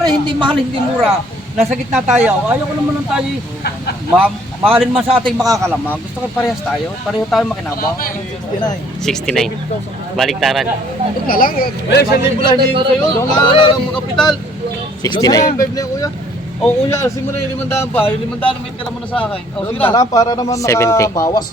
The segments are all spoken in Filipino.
kunwari hindi mahal, hindi mura, nasa gitna tayo, ayaw ko naman lang tayo, mahalin man sa ating makakalamang, gusto ko parehas tayo, pareho tayo makinabang. 69. Baliktaran. Ito na lang. Eh, 1,000 lang hindi ko sa'yo. Wala lang mga kapital. 69. 5 na yung kuya. O kuya, alisin mo na yung 500 pa. Yung 500 na may tira mo na sa akin. O sige na lang, para naman 70. nakabawas.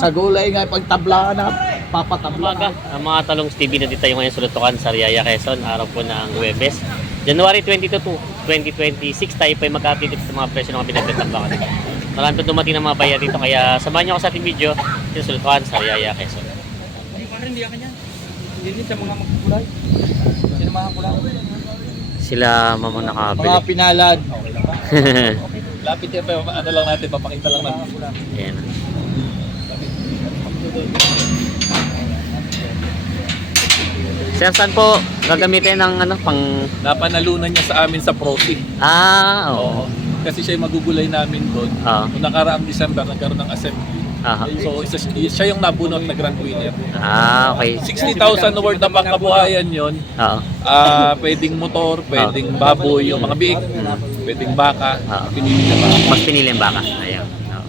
Sa gulay nga, pagtablaan na, papatabla ka. Ang mga talong TV na dito yung ngayon sulutukan sa Riyaya, Quezon, araw po ng Huwebes. January 22 to 2026 tayo pa yung magkatitip sa mga presyo ng mga binibentang baka dito. Marami pa dumating ng mga bayar dito, kaya samahan nyo ako sa ating video yung sulutukan sa Riyaya, Quezon. Hindi pa rin, hindi ka niyan. Hindi sa mga magkukulay. Sinamahan ko lang. Sila mamang nakabili. Mga pinalad. Lapit yan pa, ano lang natin, papakita lang natin. Ayan. Saan po gagamitin ng ano pang Napanalunan niya sa amin sa Profi. oo. Kasi siya yung magugulay namin doon. Noong nakaraang December, nagkaroon ng assembly. Aha. So, siya yung nabunot na grand winner. Okay. 60,000 worth na pangkabuhayan yon. Oo. Pwedeng motor, pwedeng baboy, yung mga biik, pwedeng baka, pinili na baka. Mas pinili ang baka. Ayan. Oo.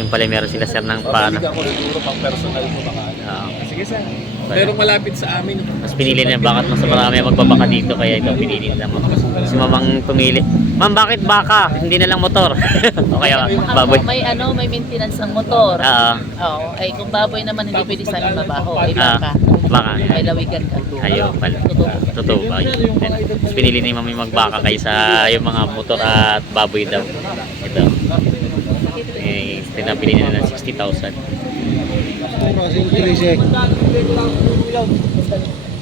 Yung pala meron sila sir ng paano. Pabili ako siguro pang personal mo baka. Sige sir. Pero malapit sa amin. Mas pinili na yung baka at mas marami ang magbabaka dito kaya ito pinili nila mo. Si mamang pumili. Ma'am, bakit baka? Hindi na lang motor. O kaya baboy. May maintenance ng motor. Oo. Oo. Ay kung baboy naman hindi pwede sa amin mabaho. Ay baka. Baka. May lawigan ka. Ayun pala. Totoo ba? Mas pinili ni mami magbaka kaysa yung mga motor at baboy daw. Ito. Tinabili nila ng 60,000.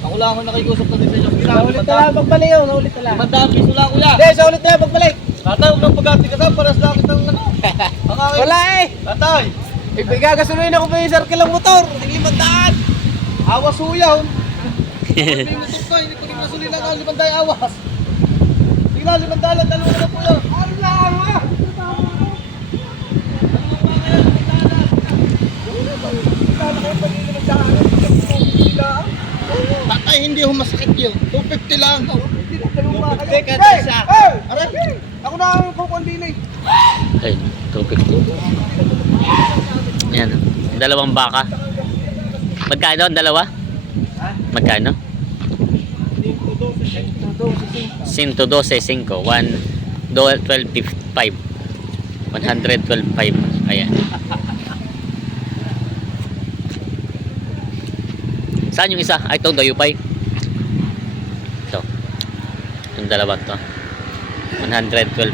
Ako lang ako nakikusap na din sa inyo. Naulit na lang, pagbaliw, naulit na lang. 500 piso lang kuya. Hindi, sa ulit na lang, pagbalik. Tatay, huwag nang pag-ati ka sa paras lang kitang ano. Wala eh. Tatay. Gagasunin ako pa yung circle ng motor. Hindi 500. Awas huyaw. Hindi motor ka, hindi pa rin masulina ka, 500 awas. Sige na, 500 lang, dalawa na po yan. Allah nga. Tatay, hindi ho masakit yun. 250 lang. Teka, isa. Ako na ang kukundin eh. Ay, 250. Ayan. Dalawang baka. Magkano ang dalawa? Magkano? 112.5. 112.5. 112.5. Ayan. Saan yung isa? Ay, ito, dayupay. Ito. Yung dalawa to. 112.5.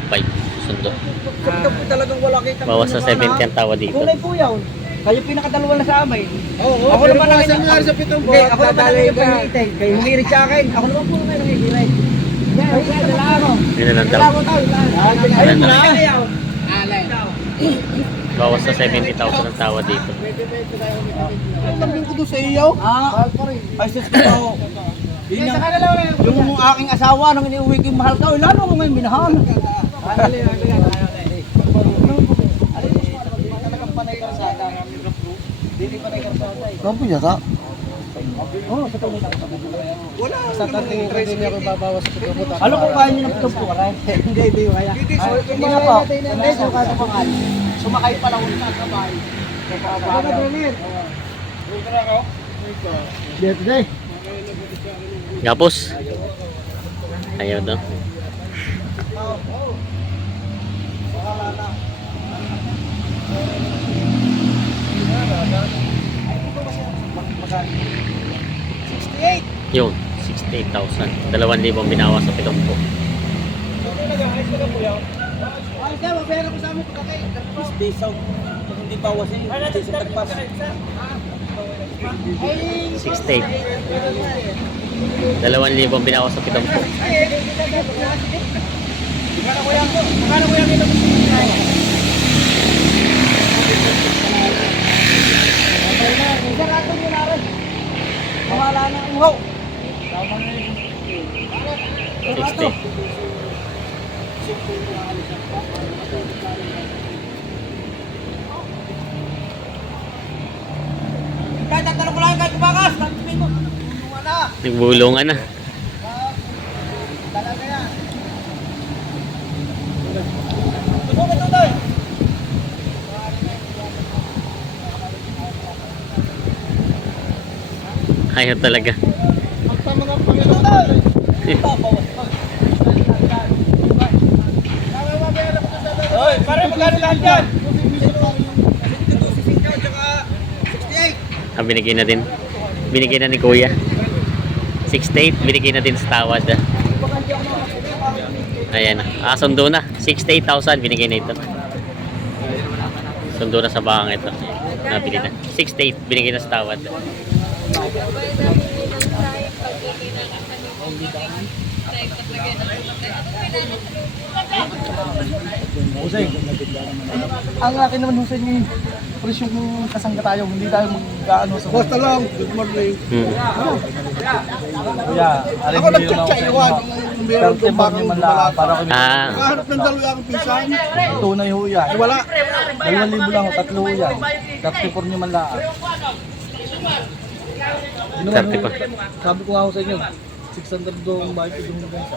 Sundo. Ito po talagang wala kita. Bawas sa 70 ang tawa dito. Kulay po yan. Kayo pinakadalawa na sa amin. Oo, Ako naman ang nangyari sa pitong Okay, ako naman ang pinahintay. Kayo humirit sa akin. Ako naman po ang nangihirit. Hindi, dala ako. Yun na lang daw. Dala ko tao. Ayun na. Bawas sa 70,000 ang tawa dito. Tambing ko doon sa iyo. Ay, sis ko tao. Yung aking asawa nang iniuwi ko yung mahal ka, lalo ko ngayon minahal. Kampo niya ka? Oo, sa tuloy lang. Wala. Sa tating trade niya kung babawas sa pitong buta. Alam ko kaya nyo ng pitong pukara. Hindi, hindi kaya. Hindi na po. Hindi, sumakay sa pangal. Sumakay pa lang ulit sa sabay. Ano na, Brenner? Today. Gapos. Ayaw daw. Yun, 68,000. 2,000 binawas sa 70. Ay, kaya mabera ko sa amin pagkakay. Stay south. Kung hindi bawas eh. Stay sa tagpas. 68. 2,000 binawas sa 70. Magkano ko yan po? Magkano ko yan ito? Isa rato nyo na rin. Mawala na ang uhaw. 60. Kahit tatanong ko lang kahit kumakas. Sabihin mo. Wala. Nagbulungan na. Talaga yan. Ayaw talaga. Tama nga Panginoon. Oy, pare magkano lahat yan? 68. Binigay na din. Binigay na ni Kuya. 68, binigay na din sa tawad. Ayan na. Sundo na. 68,000 binigay na ito. Sundo na sa bakang ito. Nabili na. 68, binigay na sa tawad. Husay, ang akin naman Husay yung presyo kung kasangga tayo, hindi tayo mag-ano sa... Basta lang, good morning. Kuya, ako nag-check siya iwan, kung meron itong bakang malaki. Nakahanap ng dalawang pisan. Tunay ho yan. Wala. 2,000 lang, 3 ho yan. 34 nyo man lang. 30 pa. Sabi ko nga ho sa inyo, 600 doon, bakit doon naman sa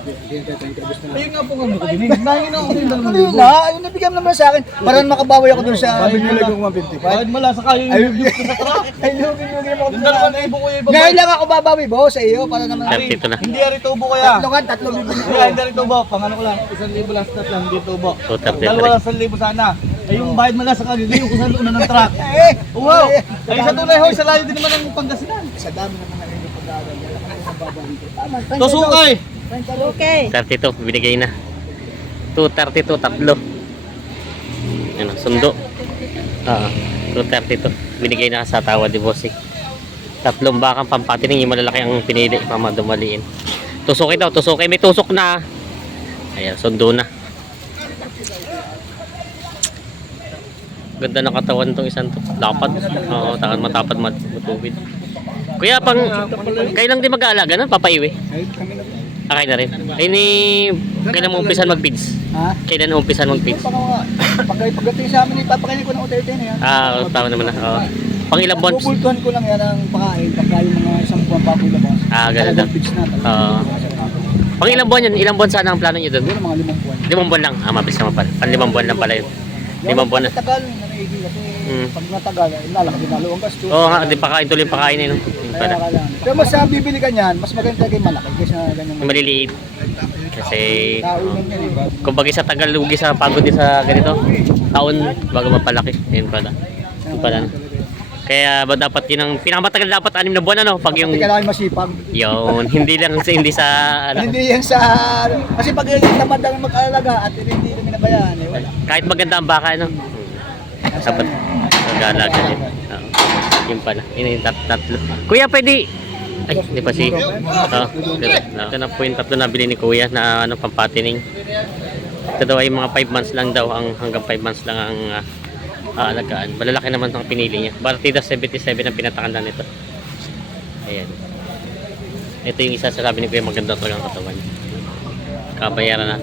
ayun nga po nga mo ko din. Nahin ako din naman. Ayun na, ayun nabigyan mo naman sa akin. Para makabawi ako dun sa... Sabi nyo lang kung 155. Bakit malasa kayo yung review ko sa truck? Ayun, binigyan mo ako Yung dun sa 2,000 ko yung Ngayon lang ako babawi, boss, sa iyo. Para naman... 32 na. Hindi ari tubo kaya. Tatlongan, 3,000 Kaya hindi ari tubo. Pangano ko lang, 1,000 lang stat lang, hindi tubo. 233. Dalawa lang 1,000 sana. Ay yung bayad malasa kagagayo ko sa loob ng truck. Eh! Wow! Ay sa tunay ho, sa layo din naman ng Pangasinan. Sa dami naman na rin pag-aaral. Tusukay! Okay. 32, binigay na. 232, tatlo. Ano, sundo. 232. Binigay na sa tawad ni Bossing. Tatlong bakang pampatining, yung malalaki ang pinili, mamadumaliin. Tusukin daw, tusukin. May tusok na. Ayan, sundo na. Ganda ng katawan tong isang to. Lapad. Oo, matapad matubid. Kuya, kayo lang din mag-aalaga na? Papaiwi? Kayo na rin. Ay ni, kailan mo umpisan mag-feeds? Ha? Kailan mo umpisan mag-feeds? Pagdating sa amin, ipapakainin ko ng hotel-hotel na yan. Tama naman na. Pangilang buwan? Bubultuhan ko lang yan ang pakain pagka yung mga isang buwan bago labas. Ganun lang. Fix na. Pangilang buwan yun? Ilang buwan sana ang plano nyo doon? Siguro mga 5 buwan. 5 buwan lang. Mabilis naman pala. 5 buwan lang pala yun. 5 buwan na. Tagal na naigi kasi pag natagal, lalaki din lalo ang gastos. Oo nga, di pakain tuloy pakain eh. No? Yun Kaya pala. kailangan. Pero mas bibili ka niyan, mas maganda kay malaki kaysa ganyan. Maliliit. Kasi, Kaunan yan eh. kumbaga sa tagal lugi sa pagod din sa ganito, taon bago mapalaki. Yun pala. Yun pala. Kaya ba dapat yun ang pinakamatagal dapat 6 na buwan ano? Pag yung Kailangan masipag. yun, hindi sa ano, Hindi yan sa... Kasi pag tamad lang mag-alaga at hindi namin nabayaan eh, wala. kahit maganda ang baka ano. Dapat mag-aalaga din. Yun pala. Yun yung tatlo. Kuya, pwede ay, hindi pa si ito na po yung tatlo na bili ni Kuya na ano, pampatining. Ito daw ay mga 5 months lang daw, hanggang 5 months lang ang alagaan. Malalaki naman ang pinili niya. Partida 77 ang pinatakan na nito. Ayan. Ito yung isa sa sabi ni Kuya, maganda talaga ang katawan niya. Kabayaran na.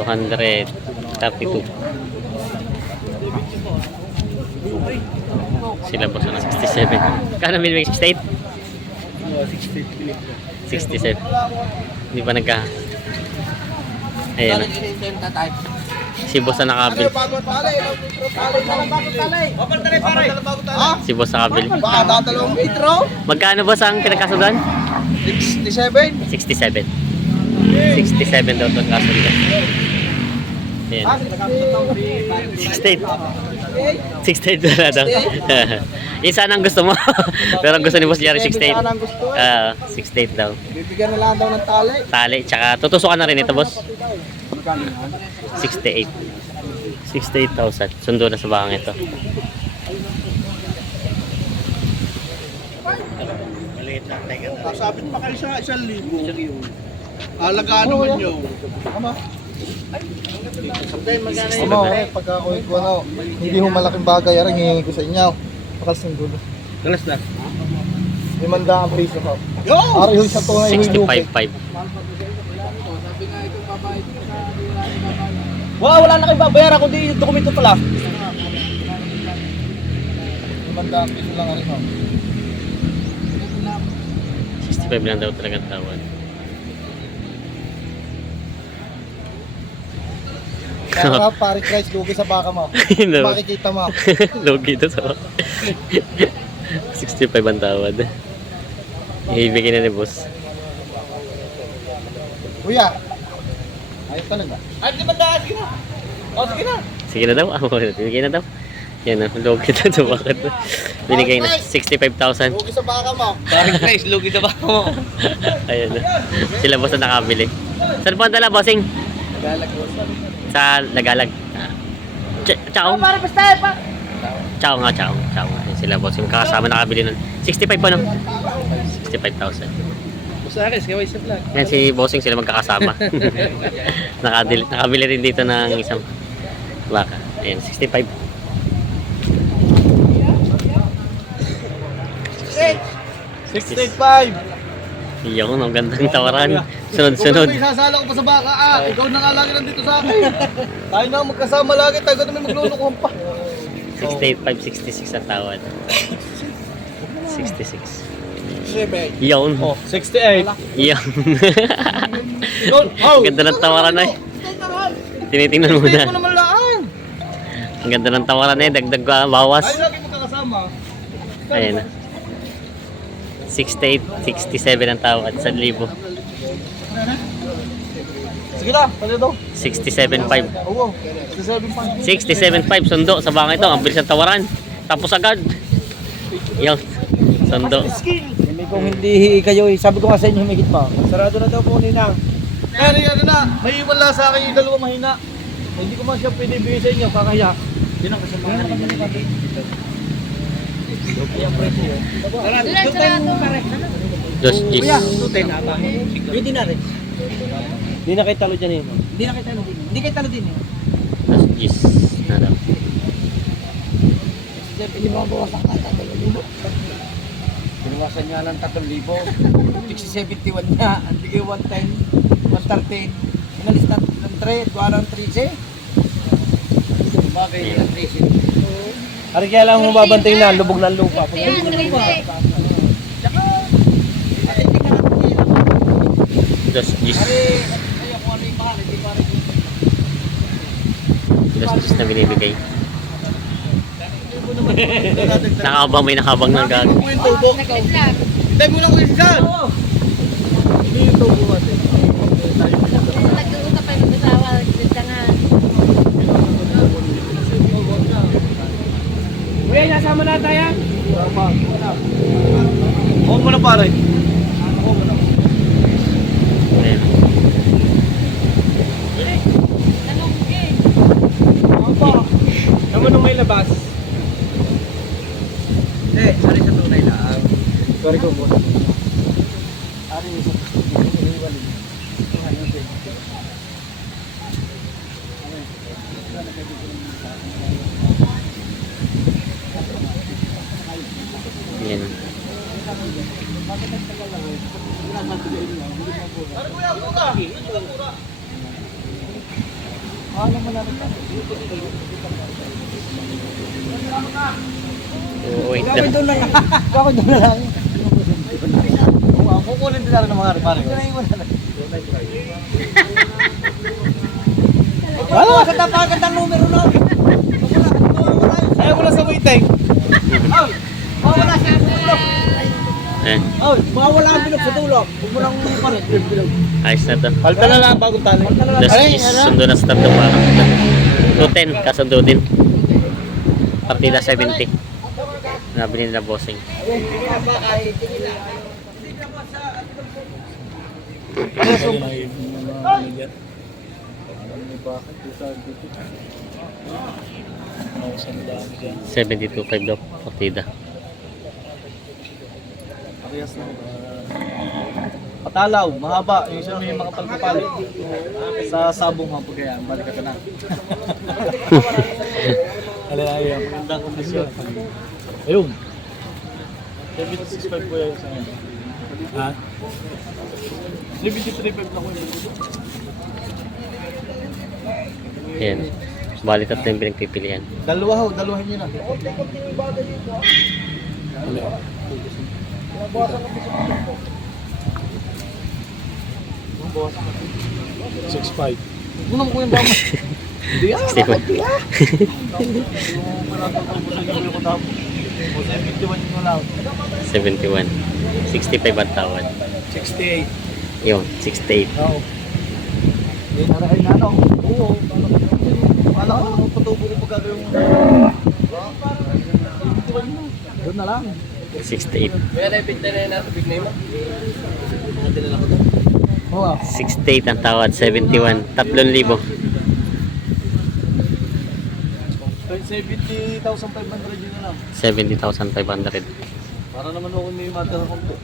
$232. Sila po sa 67. Kano binibig? 68? 67. Hindi pa nagka... Ayan na. Si boss na nakabil. Si boss nakabil. Baka 2 metro? Magkano boss ang pinagkasudan? 67? 67. 67 daw ito ang kasudan. Ayan. 68. 68 na daw. Yung sana ang gusto mo. Pero ang gusto ni Boss Jerry 68. 68 daw. Bibigyan na lang daw ng tali. Tali, tsaka tutusukan na rin ito, boss. 68. 68,000. Sundo na sa bakang ito. Sasabit pa kayo sa 1,000. Alagaan naman nyo. Ama? Pagka ko ano, hindi ho malaking bagay, aring hihingi ko sa inyo. Pakalsing gulo. Galas na? 500 piso ko. Ari ho sa tunay ho yung 65,500. wala na kayo babayaran ko di dokumento pala. 500 piso lang ari ho. 65 lang daw talagang tawad. Sarap, pare Christ, lugi sa baka mo. No. Makikita mo. Logi ito sa 65 ang tawad. Ibigay na ni boss. Kuya, ayos talaga. Ay, di ba daan? Sige na. O, sige na. Sige na daw. Binigay na daw. Yan na. Logi ito sa bakit. Binigay na. 65,000. Lugi sa baka mo. Pare Christ, lugi na ba ako? Ayun na. Sila boss na nakabili. Saan po ang dala, bossing? Sa Lagalag. Ciao. Ciao nga, ciao. Ciao nga. Yan sila boss. Yung kakasama nakabili nun. 65 pa no? 65,000. Sa akin, kaway sa vlog. Yan si bossing sila magkakasama. Nakabili rin dito ng isang baka. Ayan, 65. 65. Iyon, ang gandang tawaran. Sunod-sunod. Kung isasala ko pa sa baka, ikaw na nga lagi nandito sa akin. Tayo na magkasama lagi, tayo na may maglulukuhan pa. 68,566 ang tawad. 66. 7. Iyon. Oh, 68. Iyon. Oh, Ang ganda ng tawaran na eh. Tinitingnan mo Hindi ko na. naman laan. Ang ganda ng tawaran na eh. Dagdag bawas. Tayo lagi magkakasama. Ayan na. 68, 67 ang tawad. 1,000. Sige na, pwede daw. 67,500. Oo, 67 pa. 67,500 sundo sa bangka ito. Ang bilis ng tawaran. Tapos agad. Yan. Sundo. Kung hindi kayo, sabi ko nga sa inyo, humigit pa. Sarado na daw po nina. Pero ano na, may iwan lang sa akin yung dalawa mahina. Hindi ko man siya pwede bigay sa inyo, kakaya. Yun ang kasama namin. Dos G's. Pwede na rin. Hindi na kayo talo dyan eh. Hindi na kayo talo din. Hindi kayo talo din eh. Dos G's. Na daw. Hindi mo bawasan ka, 3,000. Pinawasan niya ng 3,000. 671 niya. Ang bigay 110, 113. Inalis ng 3, parang 13. Bagay ng 13. Ari kaya lang mababantay na, lubog ng lupa. Dos G's. Dos G's na binibigay. Nakabang, may nakabang ng gag. Hintay mo lang ko yung sisal. Hindi yung tubo natin. Nag-uusap pa yung mag-asawa, nagsisangan. Kuya, nasama na tayo. Huwag mo na pare. Ayan. Anong game? Naman nung may labas. Eh, sorry sa tunay na. Sorry ko po. Ayan. Oo, wait lang. doon na lang. Bakit doon na lang? Kukunin din natin ng mga repare ko. Wala, sa tapagan ng numero na. Ayaw mo lang sa waiting. Mawala siya sa tulog. Ayan. Oh, mawala ang bilog sa tulog. Huwag mo lang parin. Ayos na to. Palta na lang bagong tali. Dos G's. Sundo na sa tatlong baka. 210. Kasundo din. Partida 70. Nabili nila bossing. $72,500 daw partida. Parehas na. Patalaw, mahaba. Yung siya may mga palpapali. Sa sabong hapon kaya, balik ka na. Alay, magandang kondisyon. Ayun. 76.5 po yan sa ngayon. Ha? 73.5 na ko yun. Ayan. Bali tatlo yung pinagpipilian. Dalawahin nyo na. 6.5. Muna mo ko yung dama. Hindi ah, 61. hindi ah. O 71 yung lang. 71. 65 ang tawad. 68. Yun, 68. Oo. Hindi na rin ano. Oo. Wala ko naman patubo ko pag gagawin mo. Doon na lang. 68. Kaya na-ipit na yung natubig na yun. Nadala ko doon. Oo. 68 ang tawad, 71. 3,000. 70,500 yun na lang. 70,500. Para naman ako may matira konti.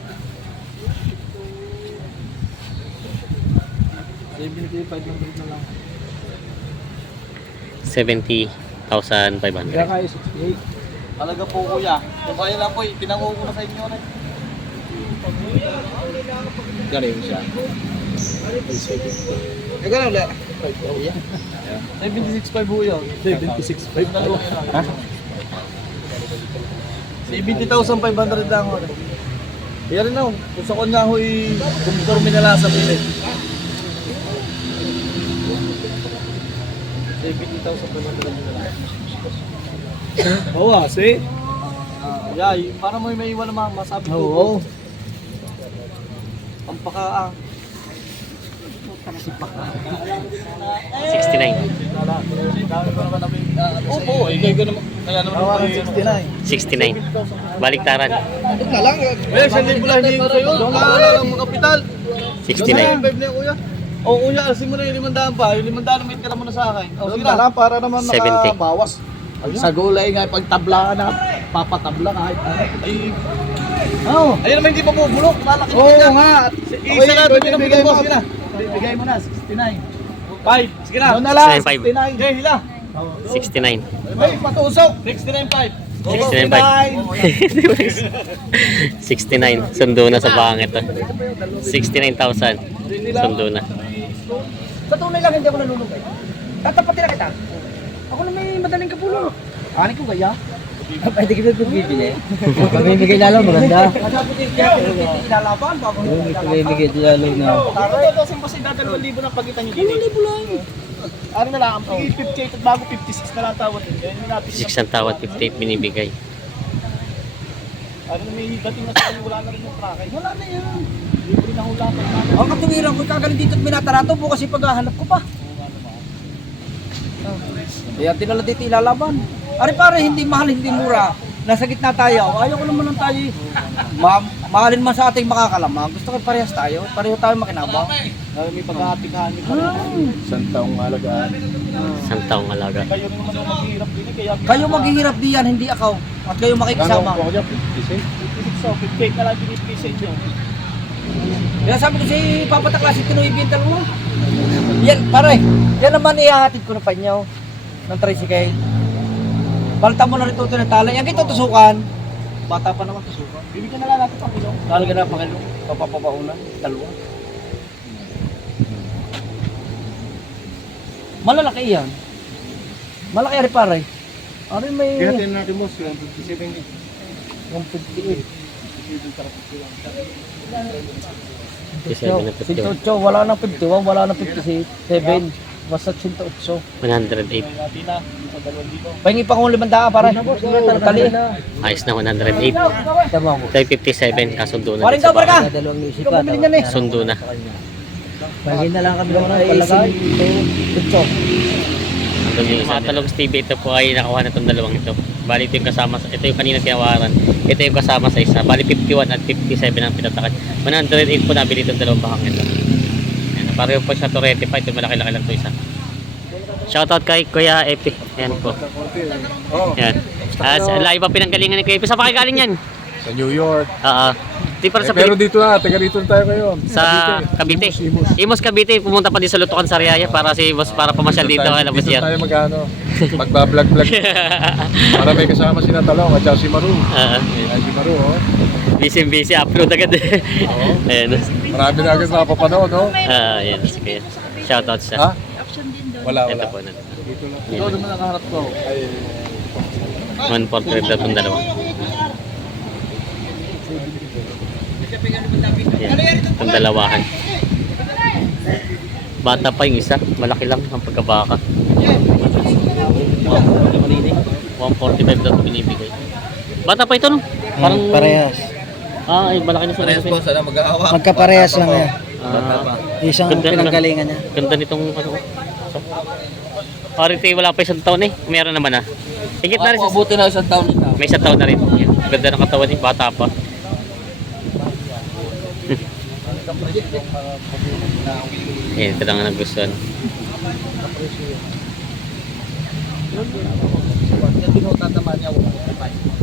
70,500 na lang. 70,500. Kaya kayo 68. Talaga po kuya. Kung kaya lang po, pinanguha ko na sa inyo rin. Galing siya. Eh, gano'n ulit. 76.5 po yun. 76.5 na lang. Ha? 70,500 lang ako. Kaya rin ako. Kung sa kanya ako kumdormi na lang sa pilit. 70,500 na lang. Oo, kasi. Yeah, para mo may iwan naman, masabi ko. Oo. Pampakaang. 69. Opo, ikay ko naman. Kaya naman 69. 69. Baliktaran. Doon na lang. Eh, sa libo lang hindi ko sa'yo. Kala lang mga kapital. 69. 5 na yung kuya. O kuya, alisin mo na yung 500 pa. Yung 500 may tira mo na sa akin. O sige na. Para naman 70. nakabawas. Sa gulay nga, pagtabla na, papatabla kahit ano. Ay, ayun naman hindi pa bubulok. Malaki Oo nga. Isa na, doon pinabigay mo. Sige na. Bigay mo na, 69. 5. Sige na. Doon na lang. 69.5. 69. Okay, hila. 69. Ay, patusok. 69.5. 69. Sundo na sa bangit. 69,000. Sundo na. Sa tunay lang hindi ako nanunong. Tatapatin na kita. Ako na may madaling kapulo. Ani ko gaya. Pwede kita bibili. Pamimigay lalo maganda. Ilalaban bago Pamimigay lalo na. Ito kasi 2,000 na pagitan nyo dito. 2,000 lang. Ano na lang, 58 at bago 56 na lang tawad. Yan yung natin. 6 ang tawad, 58 binibigay. Ano na may dating na sa kanya, wala na rin yung trake. Wala na yan. Libre na hula ka. Ang katuwiran ko kagaling dito at minatarato bukas ipaghahanap ko pa. Kaya tinala dito ilalaban. Ari pare, hindi mahal, hindi mura. Nasa gitna tayo. Ayaw ko naman lang tayo. Mahalin man sa ating makakalamang. Gusto ko parehas tayo. Pareho tayo makinabang. May pag-aatikan niyo pa rin. Isang taong alagaan. Isang taong alaga. Kayo rin naman yung maghihirap din. Kaya Kayo maghihirap diyan, hindi ako. At kayo makikisama. 56 so 58 na lang pinipili sa inyo. Kaya sabi ko si Papa Taklasi, tinuibintal mo. Yan, pare. Yan naman ihahatid ko na pa inyo. Ng tricycle. Balta mo na rin ito na tala. Yan kita tusukan. Bata pa naman tusukan. Bibigyan na lang natin pang ilong. Lalagyan na pangilong. Papapapaunan. Dalawa. Malalaki yan. Malaki rin pare. Ano may... Kaya natin mo, 57. 57 na 51. 58, wala nang 51, wala nang 57. Basta 108. 108. Natin na, sa 2,000. Pahingi pa kong 500 pare. Tali. Ayos na 108. Tama mo. Tayo 57, kasundo na. Paring din sa ka, bahay. Dalawang Ikaw isipan. bumili niyan eh. Sundo na. Pagin na lang kami ng mga Palagay. Tutso. Doon yung isa. Talong Steve, ito po ay nakakuha na itong dalawang ito. Bali ito yung kasama sa, ito yung kanina tinawaran. Ito yung kasama sa isa. Bali 51 at 57 ang pinatakan. 108 po nabili itong dalawang bakang ito. Ayan, pareho po siya to rectify. Ito malaki-laki lang ito isa. Shoutout kay Kuya Epi. Ayan po. Ayan. Live pa pinanggalingan ni Kuya Epi. Saan pa kayo galing yan? Sa New York. Oo. Di para sa Pero dito na, taga dito na tayo ngayon. sa Cavite. Imos Cavite, pumunta pa din sa Lutukan Sariaya para si Boss para pamasyal dito kay Labas Dito yan. tayo magano, magbablog-vlog. Para may kasama si Natalong at saka si Maru. Ay, si Maru, oh. Busy upload agad. Oo. Ayan. Marami na agad nakapapanood, no? Ayan, sige. Shoutout siya. Ha? Wala, Ito wala. po na. Ikaw naman nakaharap ko. 145 daw itong dalawa. Yan, itong dalawahan. Bata pa yung isa, malaki lang ang pagkabaka. 145 daw ito binibigay. Bata pa ito no? Parang Parehas. ay malaki na sa Sana mag-aawa. Magkaparehas lang yan. Isang Ganda- pinanggalingan niya. Ganda nitong ano. Parang wala pa isang taon eh. Meron naman ah. Higit na rin sa Mabuti na isang taon nito. may isang taon na rin. Yan. Ganda ng katawan eh. Bata pa. Eh, ito lang ang nagustuhan. Yan tinutatamaan niya.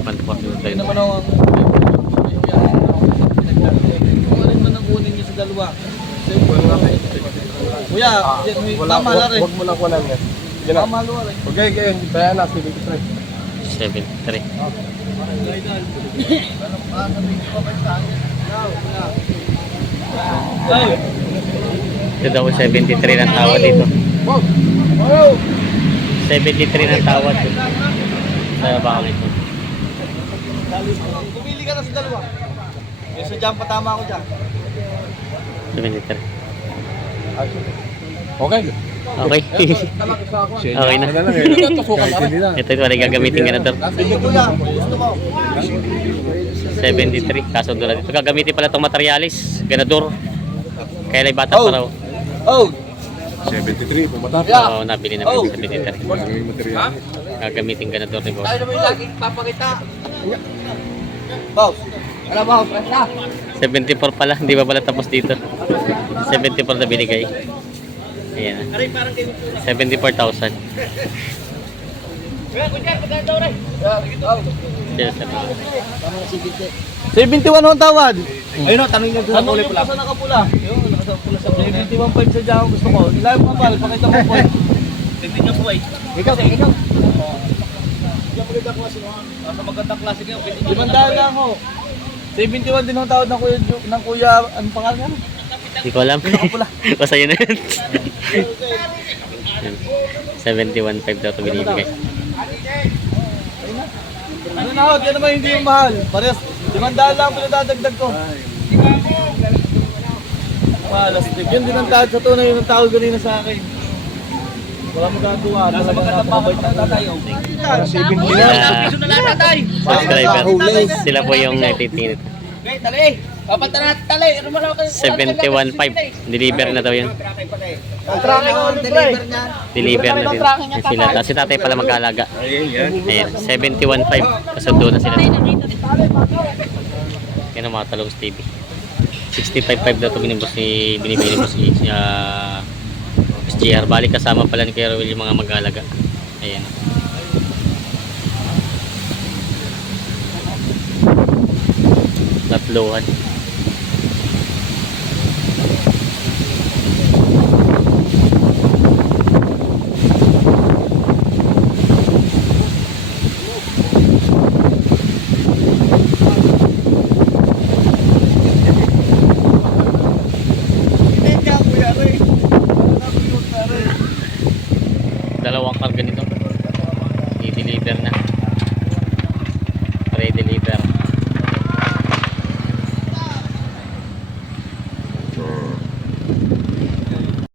Pantupak nito Hindi tayo. naman ako ang kung alin man ang kunin niyo sa dalawa. Kuya, tama na rin. Huwag mo lang kunan yan. Tama na rin. Okay, okay. Kaya na, sige. 73. Ito daw 73 ng tawad dito. 73 ng tawad. Sa bakal ito. Pumili ka na sa dalawa. Yung sa jump, patama ako dyan. 73. Okay. Okay. Okay na. Ito wala gagamitin ganador. Sige kuya, gusto mo. 73. Kaso doon dito. Gagamitin pala itong materialis. Ganador. Kaya lang bata pa raw. Oh, 73, pumatak. Oo, nabili na 73. Maraming material. Gagamitin ganador ni boss. Tayo naman yung laging papakita. boss. Ano ba? Presta. 74 pala. Hindi pa pala tapos dito. 74 na binigay. Ayan. 74,000. Yes, sir. 71 ang tawad. Ayun o, tanong niyo doon Ano yung sa nakapula? Yung nakapula sa 71.5 sa dyan gusto ko. Ilayo mo kapal, pakita mo po. Tingnan po eh. Ikaw. Sa magandang klase kayo. 500 lang ako. 71 din ang tawad ng kuya, anong pangalan niya? Hindi ko alam. Basta yun na yun. 71.5 daw ito binibigay. Ano na ho, yan naman hindi yung mahal. Parehas, 500 lang pinadadagdag ko. Malastik. Yun din ang tawad sa tunay yung tawad ganina sa akin. Wala magagawa. Talagang napakabait na tatay. Subscriber. Sila po yung natitinit. Okay, tali. Papanta na natin tali. 71.5. Deliver na daw yun. Ang tracking ko, libre. Deliver na din sila. Tapos si tatay pala mag-aalaga. Ayan. 71.5. Kasundo na sila. Yan ang mga Talong TV. 65.5 daw ito binibigay ni Boss SGR. Balik kasama pala ni Kuya Ruel yung mga mag-aalaga. Ayan. Tatluhan. Dalawang karga nito. I-deliver na. Pre-deliver.